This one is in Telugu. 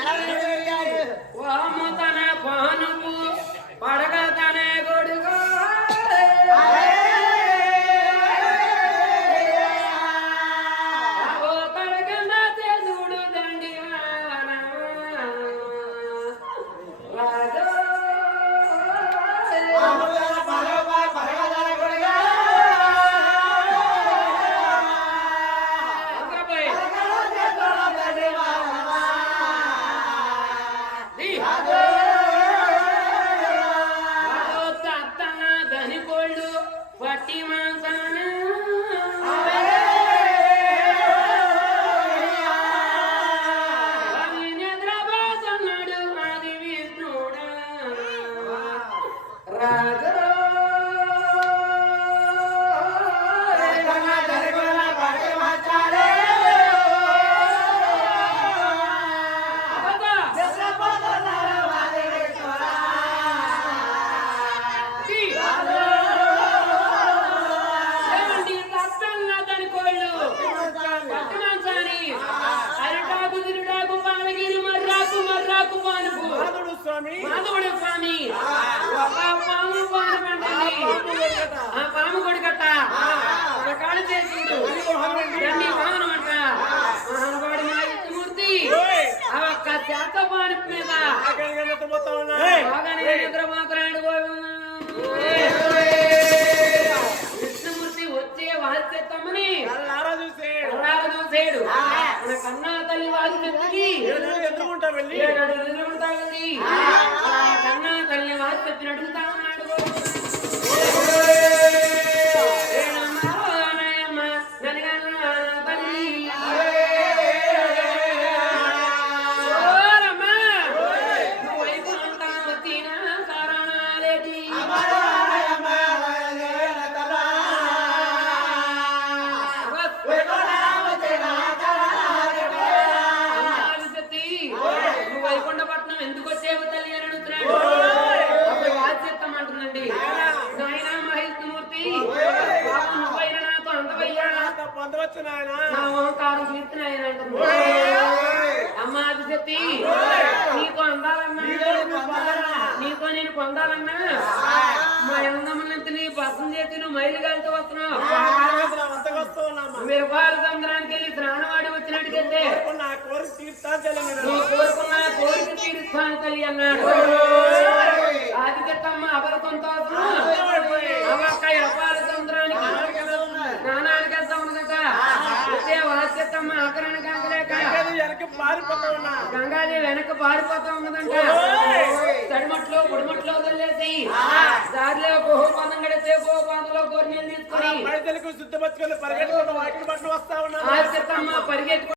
தலைவர் Fatima Zana. విష్ణుమూర్తి వచ్చే కన్నాడు చూసేడు మన కన్నా తల్లి వాద్యతకి ఎదుర్కొంటా వెళ్ళి కన్నా తల్లి వారు చెప్పినట్టు నాయన. నా ఓంకారం కీర్తనాయన అంటుంది అమ్మా అదిశక్తి నీతో అందాలన్నా. నీతో నేను పొందాలన్నా. మా యంగమ్మనంతిని బసం చేసి నువ్వు మైలుగాలితో వస్తున్నావు. అంతగా వస్తూ ఉన్నామా మీరు భారత సముద్రానికి వెళ్ళి స్నానవాడి వచ్చినట్టుకెళ్తే కోరుకున్న కోరిక తీరుస్తాను తల్లి అన్నాడు. ఆకరణ కాకలేక వెనక పారిపోతా ఉన్నా. గంగాది వెనక పారిపోతా ఉన్నదంట. తడిమట్లో పొడిమట్లో వదిలేసి దారిలో బహుపాదం గడితే బహుపాదంలో గోర్నీళ్ళు తీసుకొని శుద్ధపరచుకొని పరిగెట్టుకుంటూ వస్తా ఉన్నా.